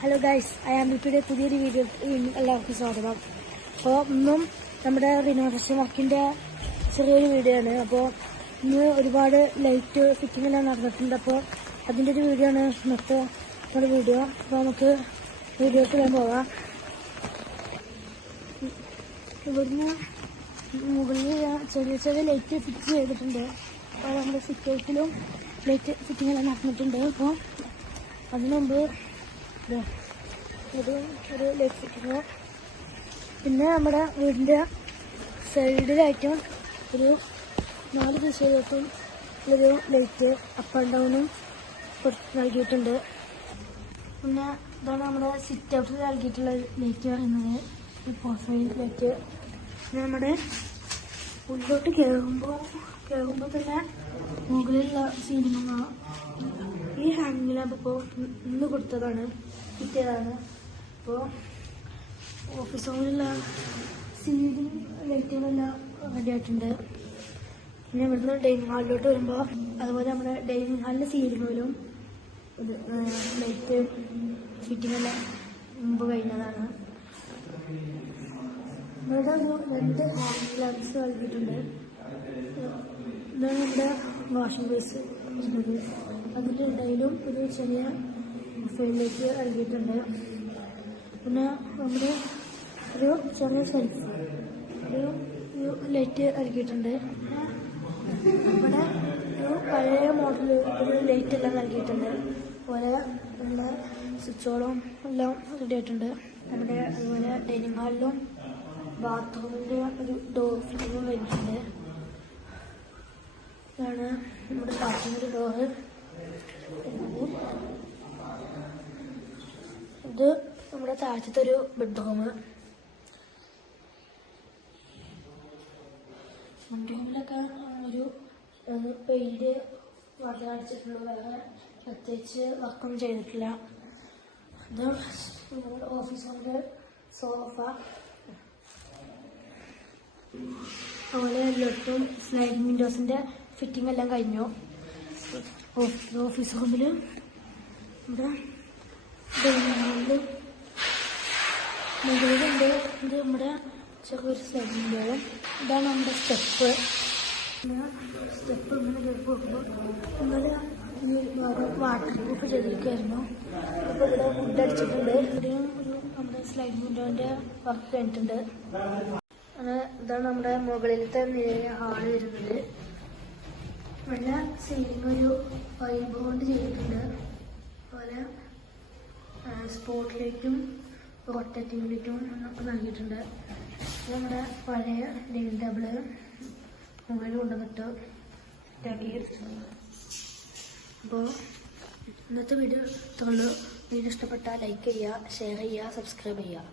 Hello guys ബിപ്പിയുടെ പുതിയൊരു video എല്ലാവർക്കും സ്വാഗതം. അപ്പോൾ ഇന്നും നമ്മുടെ റിനോവേഷൻ വർക്കിന്റെ ചെറിയൊരു വീഡിയോ ആണ്. അപ്പോൾ ഇന്ന് ഒരുപാട് ലൈറ്റ് ഫിറ്റിംഗ് എല്ലാം നടന്നിട്ടുണ്ട്. അപ്പോൾ അതിന്റെ ഒരു വീഡിയോ ആണ് ഇന്നത്തെ നമ്മുടെ വീഡിയോ അപ്പോൾ നമുക്ക് വീഡിയോക്ക് ഞാൻ പോവാം ഇവിടുന്ന് മുകളിൽ ചെറിയ ചെറിയ ലൈറ്റ് ഫിറ്റ് ചെയ്തിട്ടുണ്ട്. അപ്പോൾ നമ്മുടെ സിറ്റ് ലൈറ്റ് ഫിറ്റിംഗ് എല്ലാം നടന്നിട്ടുണ്ട്. അപ്പോൾ അതിനു ദേ, ഒരു ഫിറ്റിംഗ് പിന്നെ നമ്മുടെ വീടിന്റെ സൈഡിലായിട്ടും ഒരു നാല് ദിശയിലോട്ടും ഒരു ലൈറ്റ് അപ്പ് ആൻഡ് ഡൗണും നൽകിയിട്ടുണ്ട്. പിന്നെ ഇതാണ് നമ്മുടെ സിറ്റ് ഔട്ടിൽ നൽകിയിട്ടുള്ള ലൈറ്റ് പറയുന്നത്. ഈ ലൈറ്റ്. പിന്നെ നമ്മുടെ ഉള്ളിലോട്ട് കയറുമ്പോൾ കയറുമ്പോൾ തന്നെ മുകളിലുള്ള സീലിംഗ് ഈ ഇപ്പോൾ ഇന്ന് കൊടുത്തതാണ്. കിട്ടിയതാണ്. അപ്പോൾ ഓഫീസ് റൂമിലുള്ള സീലിംഗ് ലൈറ്റുകളെല്ലാം റെഡി ആയിട്ടുണ്ട്. പിന്നെ ഇവിടുന്ന് ഡൈനിങ് ഹാളിലോട്ട് വരുമ്പോൾ അതുപോലെ നമ്മുടെ ഡൈനിങ് ഹാളിന്റെ സീലിങ്ങിലും ഇത് ലൈറ്റ് ഫിറ്റിംഗ് എല്ലാം മുമ്പ് കഴിഞ്ഞതാണ്. ഇവിടെ ഒരു രണ്ട് ഹാൻഡ് ഗ്ലൗസ് നൽകിയിട്ടുണ്ട് ഇതാണ് നമ്മുടെ വാഷിംഗ് ബേസ് അതിന്റെ ഇടയിലും ഒരു ചെറിയ ഫെയിലേക്ക് നൽകിയിട്ടുണ്ട് പിന്നെ നമ്മുടെ ഒരു ചെറിയ സെൽഫ് ഒരു ലൈറ്റ് നൽകിയിട്ടുണ്ട് ഇവിടെ ഒരു പഴയ മോഡൽ ഒരു ലൈറ്റ് എല്ലാം നൽകിയിട്ടുണ്ട്. അതുപോലെ നമ്മുടെ സ്വിച്ചോളും എല്ലാം റെഡി ആയിട്ടുണ്ട്. നമ്മുടെ അതുപോലെ ഡൈനിങ് ഹാളിലും ബാത്റൂമിന്റെ ഒരു ഡോർ ഫിറ്റിങ്ങും വരുന്നുണ്ട് ഇതാണ് നമ്മുടെ ബാത്റൂമിന്റെ ഡോറ് ഇത് നമ്മുടെ താഴത്തെ ഒരു ബെഡ്റൂം. ബെഡ്റൂമിലൊക്കെ ഒരു പെയിന്റ് മാത്രമേ അടിച്ചിട്ടുള്ളൂ വേറെ പ്രത്യേകിച്ച് വർക്കൊന്നും ചെയ്തിട്ടില്ല. ഇത് നമ്മുടെ ഓഫീസിന്റെ സോഫ അതുപോലെ എല്ലായിടത്തും സ്ലൈഡിംഗ് വിൻഡോസിന്റെ ഫിറ്റിംഗ് എല്ലാം കഴിഞ്ഞു. ഓഫീസ് റൂമിൽ ഇവിടെ മുകളിലുണ്ട് ഇത് നമ്മുടെ ഒരു വിൻഡോ ഇതാണ് നമ്മുടെ സ്റ്റെപ്പ്. സ്റ്റെപ്പ് ഇങ്ങനെ കയറി പോകുമ്പോൾ ഇന്നലെ വാട്ടർ പ്രൂഫ് ചെയ്തിരിക്കുമായിരുന്നു അപ്പോൾ ഇവിടെ ഫുഡ് അടിച്ചിട്ടുണ്ട്. ഇവിടെയും ഒരു നമ്മുടെ സ്ലൈഡ് വിൻഡോന്റെ വർക്ക് കഴിഞ്ഞിട്ടുണ്ട്. ഇതാണ് നമ്മുടെ മുകളിലത്തെ നിലയിലെ ഹാൾ വരുന്നത്. ഇവിടെ സീലിംഗ് ഒരു വൈബോണ്ട് ചെയ്തിട്ടുണ്ട്. അതുപോലെ സ്പോട്ട് ലൈറ്റും റൊട്ടേറ്റിംഗ് ലൈറ്റും ഒക്കെ നൽകിയിട്ടുണ്ട്. നമ്മുടെ പഴയ ഡൈനിങ് ടേബിൾ മുകളിൽ കൊണ്ടുവന്നിട്ട് ഇതാക്കി അപ്പോൾ ഇന്നത്തെ വീഡിയോ ഇഷ്ടമുള്ളൂ വീഡിയോ ഇഷ്ടപ്പെട്ടാൽ ലൈക്ക് ചെയ്യുക ഷെയർ ചെയ്യുക സബ്സ്ക്രൈബ് ചെയ്യുക.